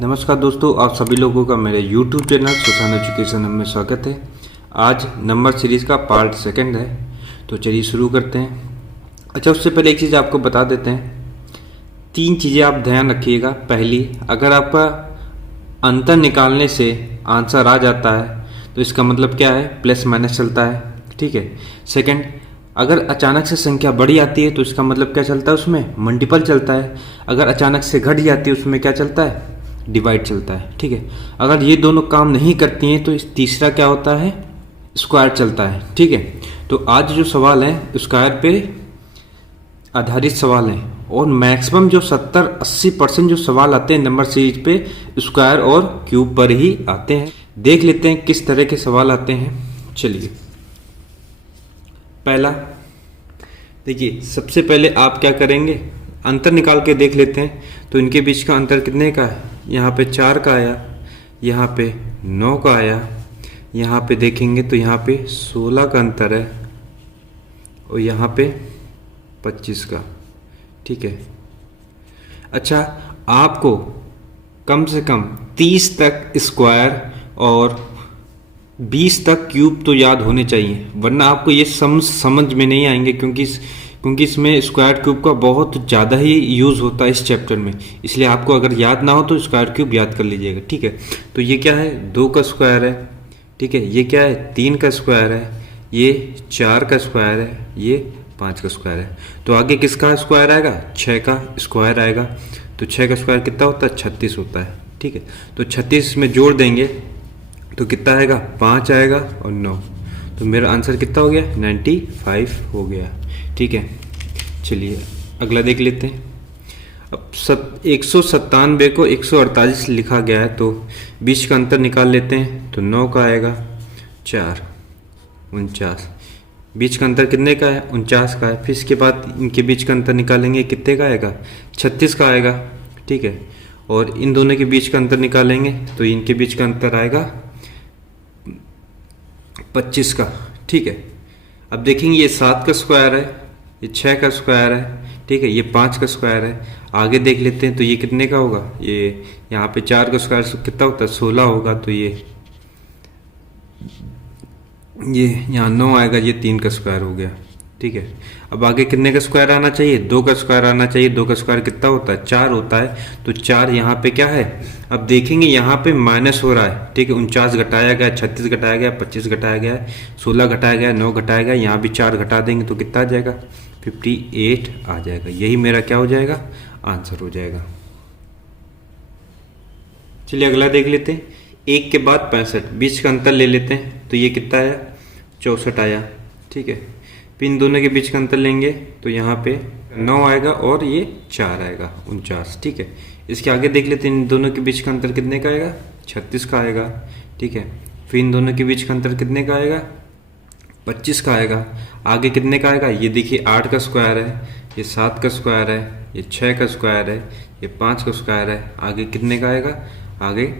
नमस्कार दोस्तों, आप सभी लोगों का मेरे YouTube चैनल सुशान एजुकेशन में स्वागत है। आज नंबर सीरीज़ का पार्ट सेकंड है, तो चलिए शुरू करते हैं। अच्छा, उससे पहले एक चीज़ आपको बता देते हैं। 3 चीज़ें आप ध्यान रखिएगा। पहली, अगर आपका अंतर निकालने से आंसर आ जाता है तो इसका मतलब क्या है, प्लस माइनस चलता है, ठीक है। सेकंड, अगर अचानक से संख्या बढ़ी आती है तो इसका मतलब क्या चलता है, उसमें मल्टीपल चलता है। अगर अचानक से घट जाती है उसमें क्या चलता है, डिवाइड चलता है, ठीक है। अगर ये दोनों काम नहीं करती हैं तो इस तीसरा क्या होता है, स्क्वायर चलता है, ठीक है। तो आज जो सवाल है स्क्वायर पे आधारित सवाल हैं और मैक्सिमम जो 70-80% जो सवाल आते हैं नंबर सीरीज पे स्क्वायर और क्यूब पर ही आते हैं। देख लेते हैं किस तरह के सवाल आते हैं। चलिए, पहला देखिए, सबसे पहले आप क्या करेंगे, अंतर निकाल के देख लेते हैं। तो इनके बीच का अंतर कितने का है, यहाँ पे 4 का आया, यहाँ पे 9 का आया, यहाँ पे देखेंगे तो यहाँ पे 16 का अंतर है और यहाँ पे 25 का, ठीक है। अच्छा, आपको कम से कम 30 तक स्क्वायर और 20 तक क्यूब तो याद होने चाहिए, वरना आपको ये समझ में नहीं आएंगे, क्योंकि इसमें स्क्वायर क्यूब का बहुत ज़्यादा ही यूज़ होता है इस चैप्टर में। इसलिए आपको अगर याद ना हो तो स्क्वायर क्यूब याद कर लीजिएगा, ठीक है। तो ये क्या है, 2 का स्क्वायर है, ठीक है। ये क्या है, 3 का स्क्वायर है, ये 4 का स्क्वायर है, ये 5 का स्क्वायर है। तो आगे किसका स्क्वायर आएगा, 6 का स्क्वायर आएगा। तो 6 का स्क्वायर कितना होता है, 36 होता है, ठीक है। तो 36 में जोड़ देंगे तो कितना आएगा, 5 आएगा और 9। तो मेरा आंसर कितना हो गया, 95 हो गया, ठीक है। चलिए अगला देख लेते हैं। अब 197 को 148 लिखा गया है, तो बीच का अंतर निकाल लेते हैं। तो 9 का आएगा 4, 49। बीच का अंतर कितने का है, 49 का है। फिर इसके बाद इनके बीच का अंतर निकालेंगे, कितने का आएगा, 36 का आएगा, ठीक है। और इन दोनों के बीच का अंतर निकालेंगे तो इनके बीच का अंतर आएगा 25 का, ठीक है। अब देखेंगे ये 7 का स्क्वायर है, ये 6 का स्क्वायर है, ठीक है। ये 5 का स्क्वायर है। आगे देख लेते हैं तो ये कितने का होगा, ये यहाँ पे 4 का स्क्वायर कितना होता है, 16 होगा। तो ये यहाँ 9 आएगा, ये 3 का स्क्वायर हो गया, ठीक है। अब आगे कितने का स्क्वायर आना चाहिए, 2 का स्क्वायर आना चाहिए। 2 का स्क्वायर कितना होता है, 4 होता है। तो 4 यहाँ पे क्या है, अब देखेंगे यहाँ पे माइनस हो रहा है, ठीक है। 49 घटाया गया, 36 घटाया गया, 25 घटाया गया, 16 घटाया गया, 9 घटाया गया, यहाँ भी 4 घटा देंगे तो कितना आ जाएगा, 58 आ जाएगा। यही मेरा क्या हो जाएगा, आंसर हो जाएगा। चलिए अगला देख लेते हैं। 1 के बाद 65, बीच का अंतर ले लेते हैं। तो ये कितना आया, 64 आया, ठीक है। फिर इन दोनों के बीच का अंतर लेंगे तो यहाँ पे 9 आएगा और ये 4 आएगा, 49, ठीक है। इसके आगे देख लेते हैं, इन दोनों के बीच का अंतर कितने का आएगा, 36 का आएगा, ठीक है। फिर इन दोनों के बीच का अंतर कितने का आएगा, 25 का आएगा। आगे कितने का आएगा, ये देखिए 8 का स्क्वायर है, ये 7 का स्क्वायर है, ये 6 का स्क्वायर है, ये 5 का स्क्वायर है। आगे कितने का आएगा, आगे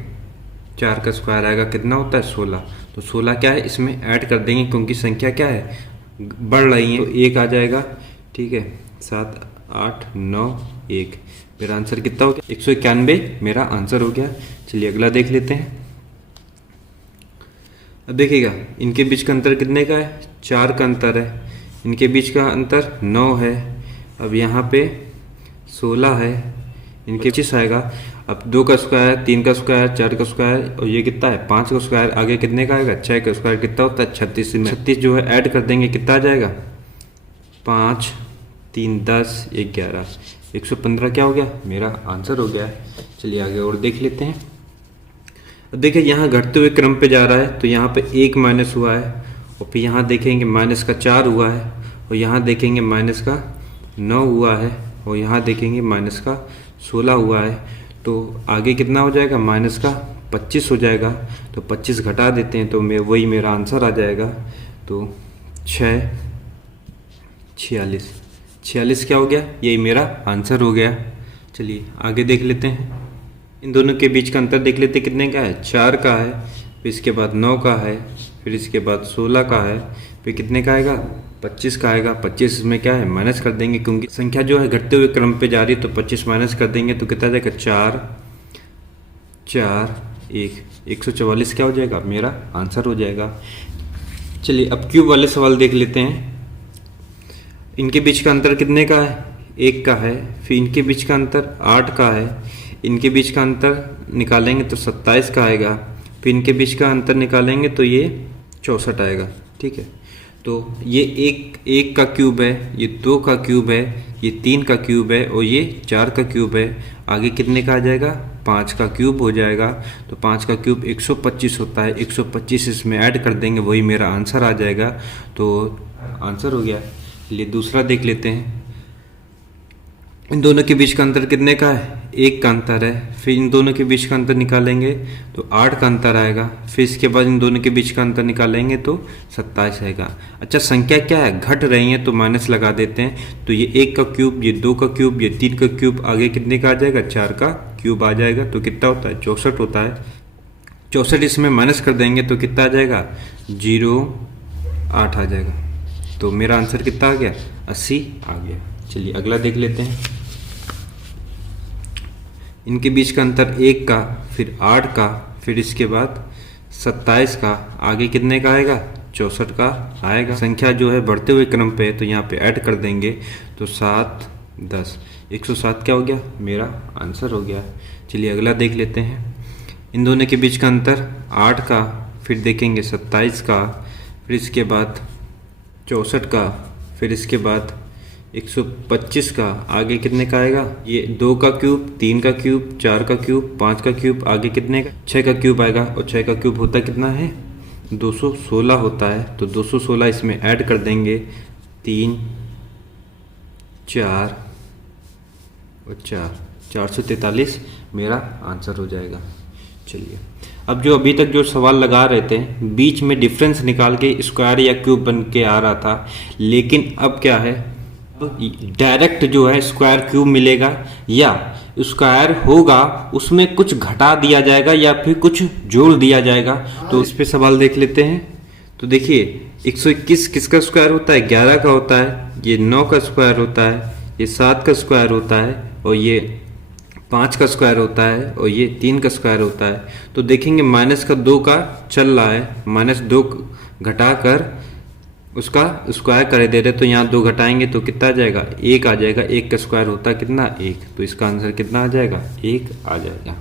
4 का स्क्वायर आएगा, कितना होता है, 16। तो 16 क्या है, इसमें ऐड कर देंगे क्योंकि संख्या क्या है, बढ़ रही है। तो 1 आ जाएगा, ठीक है। 7, 8, 9, 1। मेरा आंसर कितना हो गया, 191 मेरा आंसर हो गया। चलिए अगला देख लेते हैं। अब देखिएगा, इनके बीच का अंतर कितने का है, 4 का अंतर है। इनके बीच का अंतर 9 है। अब यहाँ पे 16 है, इनके 25 आएगा। अब 2 का स्क्वायर, 3 का स्क्वायर, 4 का स्क्वायर और ये कितना है, 5 का स्क्वायर। आगे कितने का आएगा, 6 का स्क्वायर, कितना होता है, 36 में 36 जो है ऐड कर देंगे, कितना आ जाएगा, 5, 3, 10, 11, 115 क्या हो गया, मेरा आंसर हो गया है। चलिए आगे और देख लेते हैं। अब देखिए यहाँ घटते हुए क्रम पे जा रहा है, तो यहाँ पे 1 माइनस हुआ है और फिर यहाँ देखेंगे माइनस का 4 हुआ है और यहाँ देखेंगे माइनस का 9 हुआ है और यहाँ देखेंगे माइनस का 16 हुआ है। तो आगे कितना हो जाएगा, माइनस का 25 हो जाएगा। तो 25 घटा देते हैं तो वही मेरा आंसर आ जाएगा। तो 6, 46 क्या हो गया, यही मेरा आंसर हो गया। चलिए आगे देख लेते हैं। इन दोनों के बीच का अंतर देख लेते हैं, कितने का है, 4 का है। फिर इसके बाद 9 का है, फिर इसके बाद 16 का है, फिर कितने का आएगा, 25 का आएगा। 25 में क्या है, माइनस कर देंगे क्योंकि संख्या जो है घटते हुए क्रम पे जा रही है, तो 25 माइनस कर देंगे तो कितना जाएगा, 4, 4 1 144 क्या हो जाएगा, मेरा आंसर हो जाएगा। चलिए अब क्यूब वाले सवाल देख लेते हैं। इनके बीच का अंतर कितने का है, 1 का है। फिर इनके बीच का अंतर 8 का है। इनके बीच का अंतर निकालेंगे तो 27 का आएगा। फिर इनके बीच का अंतर निकालेंगे तो ये 64 आएगा। ठीक है, तो ये एक का क्यूब है, ये 2 का क्यूब है, ये 3 का क्यूब है और ये 4 का क्यूब है। आगे कितने का आ जाएगा, 5 का क्यूब हो जाएगा। तो 5 का क्यूब 125 होता है, 125 इसमें ऐड कर देंगे, वही मेरा आंसर आ जाएगा। तो आंसर हो गया। चलिए दूसरा देख लेते हैं। इन दोनों के बीच का अंतर कितने का है, 1 का अंतर है। फिर इन दोनों के बीच का अंतर निकालेंगे तो 8 का अंतर आएगा। फिर इसके बाद इन दोनों के बीच का अंतर निकालेंगे तो 27 आएगा। अच्छा, संख्या क्या है, घट रही है तो माइनस लगा देते हैं। तो ये 1 का क्यूब, ये 2 का क्यूब, ये 3 का क्यूब, आगे कितने का आ जाएगा, 4 का क्यूब आ जाएगा। तो कितना होता है, 64 होता है। 64 इसमें माइनस कर देंगे तो कितना आ जाएगा, 08 आ जाएगा। तो मेरा आंसर कितना आ गया, 80 आ गया। चलिए अगला देख लेते हैं। इनके बीच का अंतर 1 का, फिर 8 का, फिर इसके बाद 27 का, आगे कितने का आएगा, 64 का आएगा। संख्या जो है बढ़ते हुए क्रम पे है तो यहाँ पे ऐड कर देंगे तो 7 10 107 क्या हो गया, मेरा आंसर हो गया। चलिए अगला देख लेते हैं। इन दोनों के बीच का अंतर 8 का, फिर देखेंगे 27 का, फिर इसके बाद 64 का, फिर इसके बाद 125 का, आगे कितने का आएगा, ये 2 का क्यूब, 3 का क्यूब, 4 का क्यूब, 5 का क्यूब, आगे कितने का, 6 का क्यूब आएगा। और 6 का क्यूब होता कितना है, 216 होता है। तो 216 इसमें ऐड कर देंगे, 3 4 और 4 443 मेरा आंसर हो जाएगा। चलिए अब जो अभी तक जो सवाल लगा रहे थे, बीच में डिफरेंस निकाल के स्क्वायर या क्यूब बन के आ रहा था, लेकिन अब क्या है, डायरेक्ट जो है स्क्वायर क्यूब मिलेगा या स्क्वायर होगा उसमें कुछ घटा दिया जाएगा या फिर कुछ जोड़ दिया जाएगा। तो इस पे सवाल देख लेते हैं। तो देखिए 121 किसका स्क्वायर होता है, 11 का होता है। ये 9 का स्क्वायर होता है, ये 7 का स्क्वायर होता है, और ये 5 का स्क्वायर होता है, और ये 3 का स्क्वायर होता है। तो देखेंगे माइनस का 2 का चल रहा है, -2 घटाकर उसका स्क्वायर कर दे रहे, तो यहाँ 2 घटाएंगे तो कितना आ जाएगा, 1 आ जाएगा। 1 का स्क्वायर होता है कितना, 1। तो इसका आंसर कितना आ जाएगा, 1 आ जाएगा।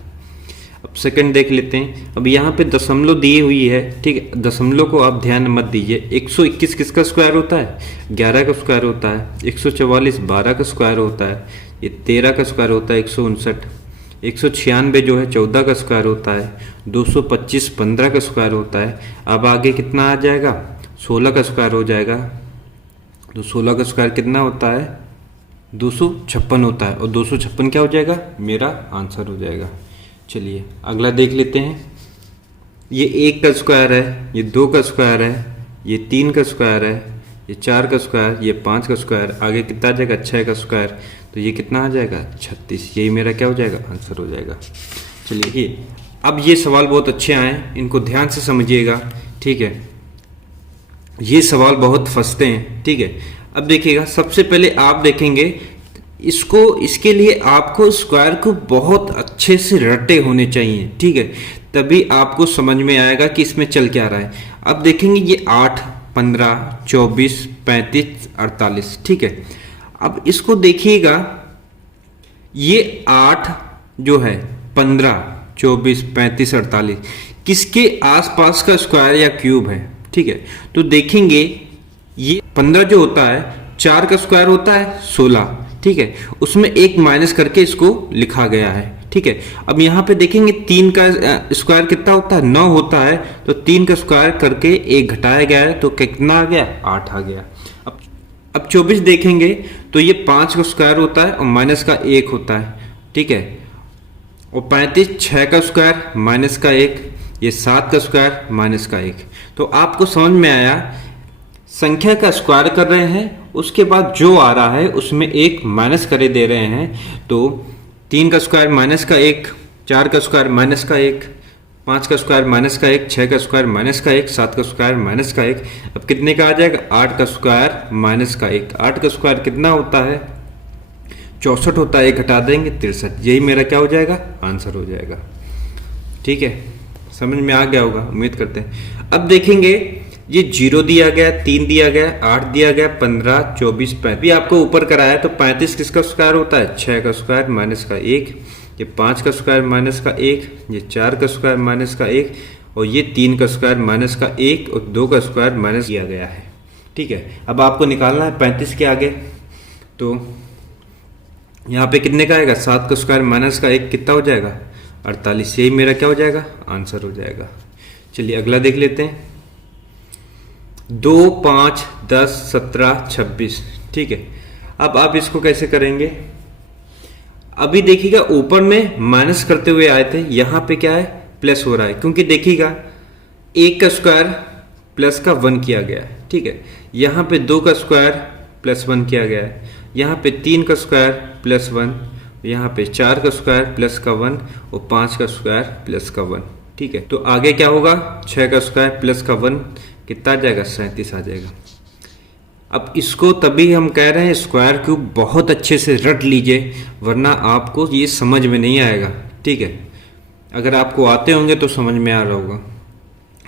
अब सेकंड देख लेते हैं। अब यहाँ पे दशमलव दी हुई है, ठीक है, दशमलव को आप ध्यान मत दीजिए। 121 किसका स्क्वायर होता है, 11 का स्क्वायर होता है। 144 12 का स्क्वायर होता है। ये 13 का स्क्वायर होता है, 159। 196 जो है 14 का स्क्वायर होता है। 225 15 का स्क्वायर होता है। अब आगे कितना आ जाएगा, 16 का स्क्वायर हो जाएगा। तो 16 का स्क्वायर कितना होता है, 256 होता है। और 256 क्या हो जाएगा, मेरा आंसर हो जाएगा। चलिए अगला देख लेते हैं। ये 1 का स्क्वायर है, ये 2 का स्क्वायर है, ये 3 का स्क्वायर है, ये 4 का स्क्वायर, ये 5 का स्क्वायर, आगे कितना आ जाएगा, 6 का स्क्वायर। तो ये कितना आ जाएगा, 36। यही मेरा क्या हो जाएगा, आंसर हो जाएगा। चलिए अब ये सवाल बहुत अच्छे आए, इनको ध्यान से समझिएगा, ठीक है। ये सवाल बहुत फंसते हैं, ठीक है। अब देखिएगा, सबसे पहले आप देखेंगे इसको, इसके लिए आपको स्क्वायर को बहुत अच्छे से रटे होने चाहिए, ठीक है, तभी आपको समझ में आएगा कि इसमें चल क्या रहा है। अब देखेंगे ये 8 15 24 35 48, ठीक है। अब इसको देखिएगा, ये 8 जो है 15 24 35 48 किसके आसपास का स्क्वायर या क्यूब है, ठीक है। तो देखेंगे ये 15 जो होता है 4 का स्क्वायर होता है 16, ठीक है, उसमें एक माइनस करके इसको लिखा गया है, ठीक है। अब यहाँ पे देखेंगे 3 का स्क्वायर कितना होता है, 9 होता है। तो 3 का स्क्वायर करके एक घटाया गया है, तो कितना आ गया, 8 आ गया। अब 24 देखेंगे तो ये 5 का स्क्वायर होता है और माइनस का 1 होता है, ठीक है। और 35 6 का स्क्वायर माइनस का 1, ये 7 का स्क्वायर माइनस का 1। तो आपको समझ में आया, संख्या का स्क्वायर कर रहे हैं, उसके बाद जो आ रहा है उसमें एक माइनस करे दे रहे हैं। तो 3 का स्क्वायर माइनस का 1, 4 का स्क्वायर माइनस का 1, 5 का स्क्वायर माइनस का 1, 6 का स्क्वायर माइनस का 1, 7 का स्क्वायर माइनस का 1। अब कितने का आ जाएगा, 8 का स्क्वायर माइनस का 1। 8 का स्क्वायर कितना होता है, 64 होता है, 1 घटा देंगे 63। यही मेरा क्या हो जाएगा, आंसर हो जाएगा। ठीक है, समझ में आ गया होगा, उम्मीद करते हैं। अब देखेंगे ये 0 दिया गया, 3 दिया गया, 8 दिया गया, 15, 24, 35 भी आपको ऊपर कराया। तो 35 किसका स्क्वायर होता है? 6 का स्क्वायर माइनस का 1, ये 5 का स्क्वायर माइनस का 1, ये 4 का स्क्वायर माइनस का 1, और ये 3 का स्क्वायर माइनस का 1, और 2 का स्क्वायर माइनस किया गया है। ठीक है, अब आपको निकालना है 35 के आगे। तो यहाँ पे कितने का आएगा? 7 का स्क्वायर माइनस का 1 कितना हो जाएगा? 48। यही मेरा क्या हो जाएगा? आंसर हो जाएगा। चलिए अगला देख लेते हैं। 2, 5, 10, 17, 26। ठीक है, अब आप इसको कैसे करेंगे? अभी देखिएगा ऊपर में माइनस करते हुए आए थे, यहां पे क्या है? प्लस हो रहा है, क्योंकि देखिएगा 1 का स्क्वायर प्लस का 1 किया गया है। ठीक है, यहां पे 2 का स्क्वायर प्लस 1 किया गया है, यहाँ पे 3 का स्क्वायर प्लस 1, यहाँ पे 4 का स्क्वायर प्लस का 1, और 5 का स्क्वायर प्लस का 1। ठीक है, तो आगे क्या होगा? 6 का स्क्वायर प्लस का 1 कितना आ जाएगा? 37 आ जाएगा। अब इसको तभी हम कह रहे हैं स्क्वायर क्यूब बहुत अच्छे से रट लीजिए, वरना आपको ये समझ में नहीं आएगा। ठीक है, अगर आपको आते होंगे तो समझ में आ रहा होगा।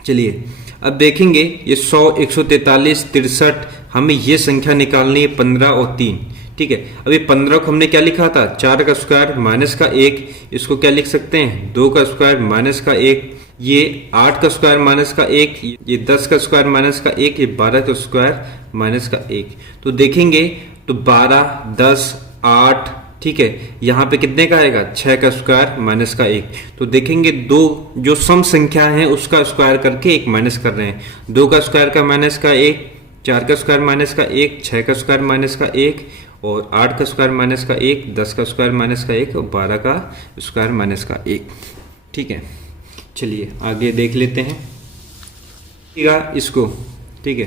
चलिए अब देखेंगे ये 100, 143, 63, हमें ये संख्या निकालनी है 15 और 3। ठीक है, अभी 15 को हमने क्या लिखा था? 4 का स्क्वायर माइनस का 1, इसको क्या लिख सकते हैं? 2 का स्क्वायर माइनस का 1, ये 8 का स्क्वायर माइनस का 1, ये 10 का स्क्वायर माइनस का 1, ये 12 का स्क्वायर माइनस का 1। तो देखेंगे तो 12, 10, 8, ठीक है, यहाँ पे कितने का आएगा? 6 का स्क्वायर माइनस का 1। तो देखेंगे दो जो सम संख्या है उसका स्क्वायर करके एक माइनस कर रहे हैं। 2 का स्क्वायर का माइनस का 1, 4 का स्क्वायर माइनस का 1, 6 का स्क्वायर माइनस का 1, और 8 का स्क्वायर माइनस का 1, 10 का स्क्वायर माइनस का 1, और 12 का स्क्वायर माइनस का 1। ठीक है, चलिए आगे देख लेते हैं इसको। ठीक है,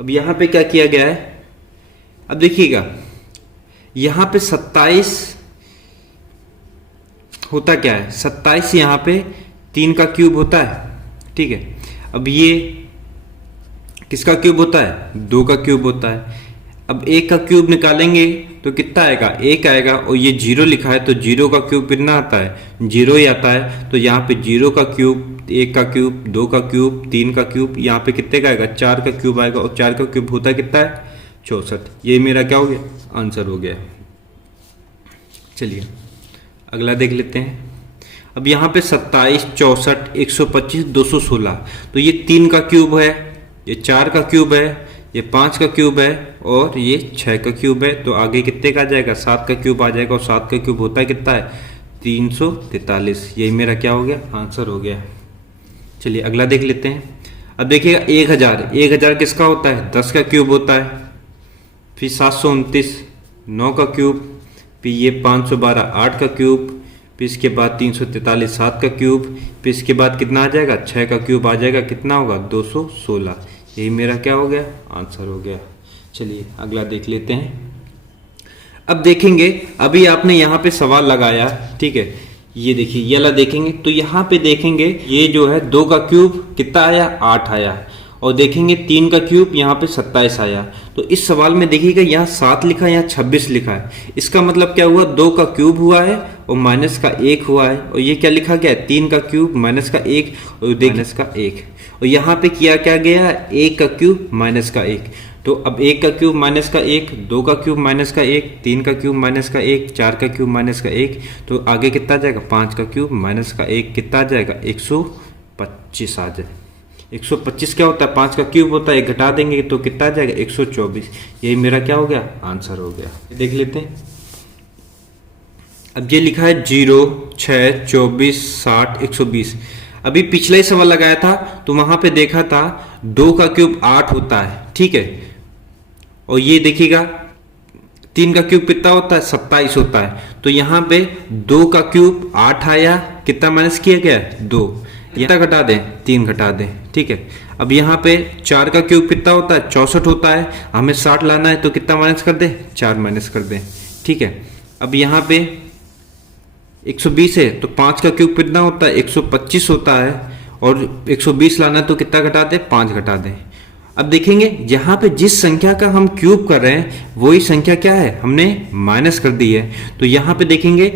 अब यहाँ पे क्या किया गया है? अब देखिएगा यहाँ पे 27 होता क्या है? 27 यहाँ पे 3 का क्यूब होता है। ठीक है, अब ये किसका क्यूब होता है? 2 का क्यूब होता है। अब 1 का क्यूब निकालेंगे तो कितना आएगा? 1 आएगा, और ये 0 लिखा है तो 0 का क्यूब कितना आता है? 0 ही आता है। तो यहाँ पे 0 का क्यूब, 1 का क्यूब, 2 का क्यूब, 3 का क्यूब, यहाँ पे कितने का आएगा? 4 का क्यूब आएगा, और 4 का क्यूब होता है कितना है? 64। ये मेरा क्या हो गया? आंसर हो गया। चलिए अगला देख लेते हैं। अब यहाँ पे 27, 64, 125, 216, तो ये 3 का क्यूब है, ये 4 का क्यूब है, ये 5 का क्यूब है, और ये 6 का क्यूब है। तो आगे कितने का आ जाएगा? 7 का क्यूब आ जाएगा, और 7 का क्यूब होता है कितना है? 343। यही मेरा क्या हो गया? आंसर हो गया। चलिए अगला देख लेते हैं। अब देखिएगा 1000, 1000 किसका होता है? 10 का क्यूब होता है। फिर 729, 9 का क्यूब, फिर ये 512, 8 का क्यूब, फिर इसके बाद 343, 7 का क्यूब, फिर इसके बाद कितना आ जाएगा? 6 का क्यूब आ जाएगा, कितना होगा? 216। यही मेरा क्या हो गया? आंसर हो गया। चलिए अगला देख लेते हैं। अब देखेंगे अभी आपने यहाँ पे सवाल लगाया, ठीक है, ये देखिए ये वाला देखेंगे तो यहाँ पे देखेंगे ये जो है 2 का क्यूब कितना आया? 8 आया, और देखेंगे 3 का क्यूब यहाँ पे 27 आया। तो इस सवाल में देखिएगा यहाँ 7 लिखा है, यहाँ 26 लिखा है। इसका मतलब क्या हुआ? 2 का क्यूब हुआ है और माइनस का 1 हुआ है, और ये क्या लिखा गया है? 3 का क्यूब माइनस का 1 और माइनस का 1, और यहाँ पे किया क्या गया है? 1 का क्यूब माइनस का 1। तो अब 1 का क्यूब माइनस का 1, 2 का क्यूब माइनस का 1, 3 का क्यूब माइनस का 1, 4 का क्यूब माइनस का 1, तो आगे कितना आ जाएगा? 5 का क्यूब माइनस का 1 कितना आ जाएगा? 125 आ जाए। 125 क्या होता है? 5 का क्यूब होता है, 1 घटा देंगे तो कितना आ जाएगा? 124। यही मेरा क्या हो गया? आंसर हो गया। देख लेते हैं। अब ये लिखा है 0, 6, 24, 60, 120। अभी पिछला ही सवाल लगाया था तो वहां पे देखा था 2 का क्यूब 8 होता है, ठीक है, और ये देखिएगा 3 का क्यूब कितना होता है? 27 होता है। तो यहाँ पे 2 का क्यूब 8 आया, कितना माइनस किया गया? 2। कितना घटा दें? 3 घटा दें, ठीक है। अब यहाँ पे 4 का क्यूब कितना होता है? 64 होता है, हमें 60 लाना है तो कितना माइनस कर दें? 4 माइनस कर दें, ठीक है। अब यहाँ पे 120 है तो 5 का क्यूब कितना होता है? 125 होता है, और 120 लाना है तो कितना घटा दें? 5 घटा दें। अब देखेंगे यहाँ पे जिस संख्या का हम क्यूब कर रहे हैं वही संख्या क्या है? हमने माइनस कर दी है। तो यहाँ पे देखेंगे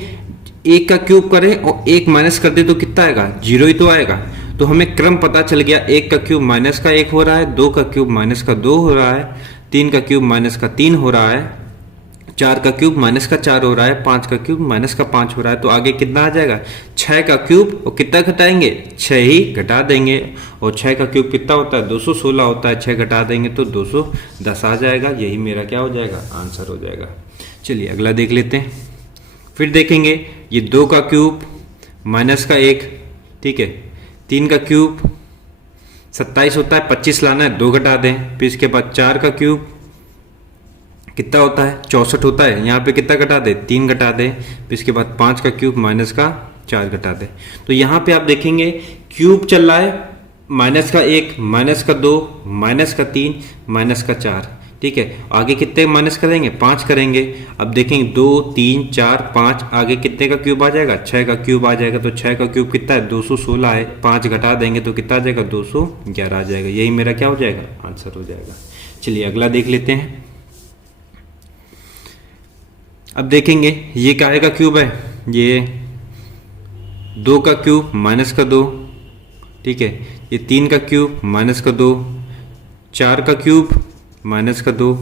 1 का क्यूब करें और 1 माइनस कर दे तो कितना आएगा, 0 ही तो आएगा। तो हमें क्रम पता चल गया, 1 का क्यूब माइनस का 1 हो रहा है, 2 का क्यूब माइनस का 2 हो रहा है, 3 का क्यूब माइनस का 3 हो रहा है, 4 का क्यूब माइनस का 4 हो रहा है, 5 का क्यूब माइनस का 5 हो रहा है। तो आगे कितना आ जाएगा, 6 का क्यूब, और कितना घटाएंगे, 6 ही घटा देंगे। और 6 का क्यूब कितना होता है, 216 होता है, 6 घटा देंगे तो 210 आ जाएगा। यही मेरा क्या हो जाएगा, आंसर हो जाएगा। चलिए अगला देख लेते हैं। फिर देखेंगे ये 2 का क्यूब माइनस का 1, ठीक है, 3 का क्यूब 27 होता है, 25 लाना है, 2 घटा दें। फिर इसके बाद 4 का क्यूब कितना होता है, 64 होता है, यहाँ पे कितना घटा दे, 3 घटा दें। फिर इसके बाद 5 का क्यूब माइनस का 4 घटा दें। तो यहाँ पे आप देखेंगे क्यूब चल रहा है, माइनस का 1, माइनस का 2, माइनस का 3, माइनस का 4, ठीक है। आगे कितने माइनस करेंगे, 5 करेंगे। अब देखेंगे 2, 3, 4, 5, आगे कितने का क्यूब आ जाएगा, 6 का क्यूब आ जाएगा। तो 6 का क्यूब कितना है, 216 है, 5 घटा देंगे तो कितना आ जाएगा, 211 आ जाएगा। यही मेरा क्या हो जाएगा, आंसर हो जाएगा। चलिए अगला देख लेते हैं। अब देखेंगे ये काहे का क्यूब है, ये 2 का क्यूब माइनस का 2, ठीक है, ये 3 का क्यूब माइनस का 2, 4 का क्यूब माइनस का 2,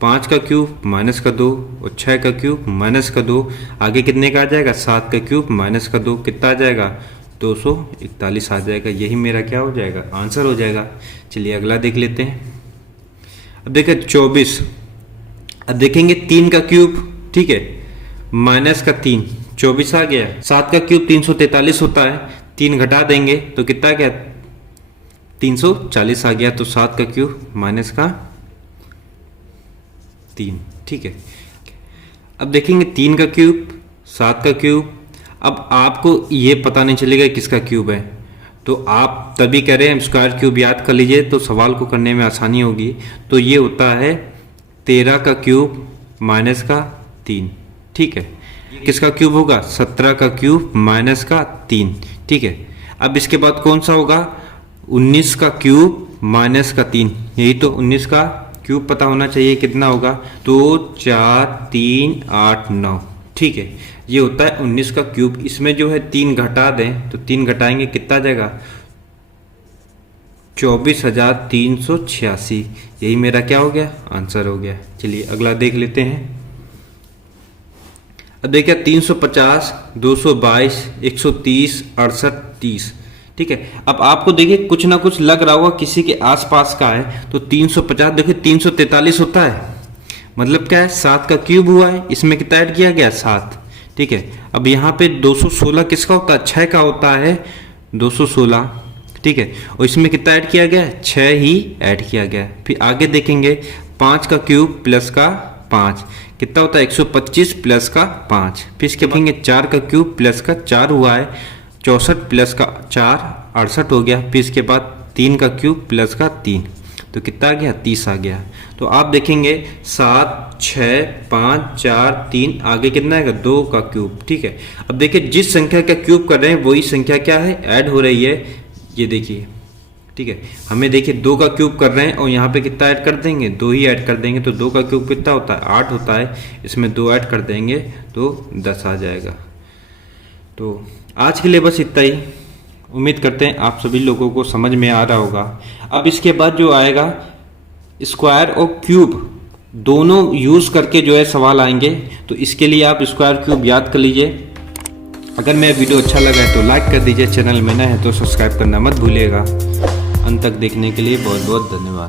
5 का क्यूब माइनस का 2, और 6 का क्यूब माइनस का 2। आगे कितने का आ जाएगा, 7 का क्यूब माइनस का 2, कितना आ जाएगा, 241 आ जाएगा। यही मेरा क्या हो जाएगा, आंसर हो जाएगा। चलिए अगला देख लेते हैं। अब देखिए 24, अब देखेंगे 3 का क्यूब, ठीक है, माइनस का 3, 24 आ गया। 7 का क्यूब 343 होता है, 3 घटा देंगे तो कितना गया, 340 आ गया। तो 7 का क्यूब माइनस का 3, ठीक है। अब देखेंगे 3 का क्यूब, 7 का क्यूब। अब आपको ये पता नहीं चलेगा किसका क्यूब है, तो आप तभी कह रहे हैं स्क्वायर क्यूब याद कर लीजिए तो सवाल को करने में आसानी होगी। तो ये होता है 13 का क्यूब माइनस का 3, ठीक है। किसका क्यूब होगा, 17 का क्यूब माइनस का 3, ठीक है। अब इसके बाद कौन सा होगा, 19 का क्यूब माइनस का 3। यही तो 19 का क्यूब पता होना चाहिए कितना होगा, तो 4, 3, 8, 9, ठीक है। ये होता है 19 का क्यूब। इसमें जो है 3 घटा दें तो 3 घटाएंगे कितना आ जाएगा, 24,386। यही मेरा क्या हो गया, आंसर हो गया। चलिए अगला देख लेते हैं। अब देखिए 350, 222, 130, 68, 30, ठीक है। अब आपको देखिए कुछ ना कुछ लग रहा होगा किसी के आसपास का है। तो 350 देखिए 343 होता है, मतलब क्या है, 7 का क्यूब हुआ है, इसमें कितना ऐड किया गया, 7, ठीक है। अब यहाँ पे 216 किसका होता है, 6 का होता है, 216, ठीक है। और इसमें कितना ऐड किया गया, 6 ही ऐड किया गया। फिर आगे देखेंगे 5 का क्यूब प्लस का 5 कितना होता है, 125 प्लस का 5। फिर इसके देखेंगे 4 का क्यूब प्लस का 4 हुआ है, 64 प्लस का 4, 68 हो गया। फिर इसके बाद 3 का क्यूब प्लस का 3, तो कितना आ गया, 30 आ गया। तो आप देखेंगे 7, 6, 5, 4, 3, आगे कितना आएगा, 2 का क्यूब, ठीक है। अब देखिए जिस संख्या का क्यूब कर रहे हैं वही संख्या क्या है, ऐड हो रही है। ये देखिए, ठीक है। हमें देखिए 2 का क्यूब कर रहे हैं और यहाँ पे कितना ऐड कर देंगे, 2 ही ऐड कर देंगे। तो 2 का क्यूब कितना होता है, 8 होता है, इसमें 2 ऐड कर देंगे तो 10 आ जाएगा। तो आज के लिए बस इतना ही। उम्मीद करते हैं आप सभी लोगों को समझ में आ रहा होगा। अब इसके बाद जो आएगा स्क्वायर और क्यूब दोनों यूज़ करके जो है सवाल आएंगे, तो इसके लिए आप स्क्वायर क्यूब याद कर लीजिए। अगर मेरा वीडियो अच्छा लगा है तो लाइक कर दीजिए, चैनल में नए हैं तो सब्सक्राइब करना मत भूलिएगा। अंत तक देखने के लिए बहुत बहुत धन्यवाद।